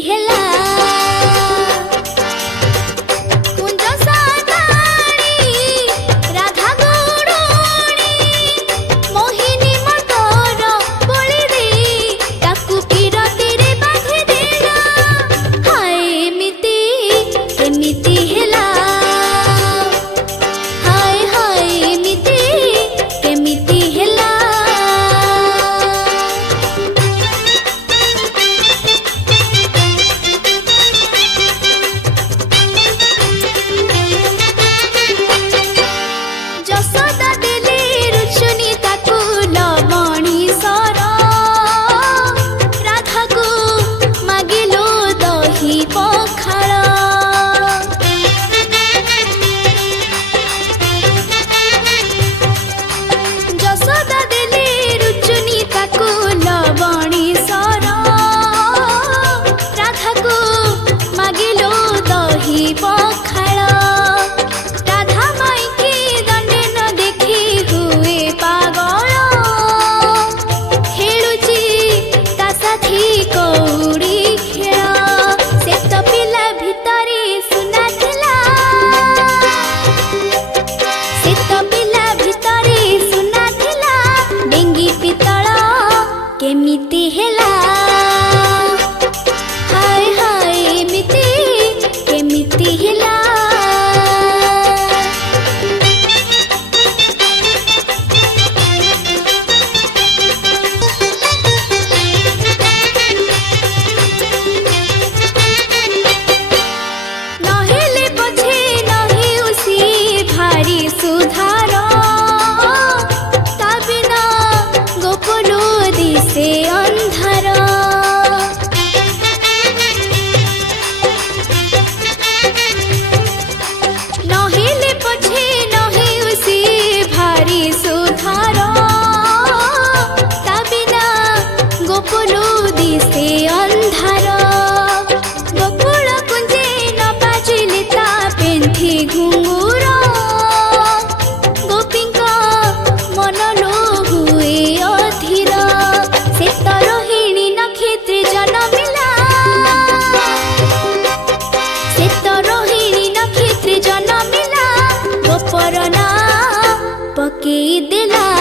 ହେଲା केमिति ହେଲା हाय हाय एमिति केमिति ହେଲା नहेले पछे नहे उसी भारी सुधार से अंधार नहेले पछे नहे उसी भारी सुधार ता बिना गोकुलो दिसे अंधार गोकुल कुंजे न बाजिले ता पेंथी घुंगुर गोपींका मन लो हुए अधीर रोहिणी नक्षत्र जन्मिला से तो रोहिणी नक्षत्र जन्मिला गोपर ना पकेई देला।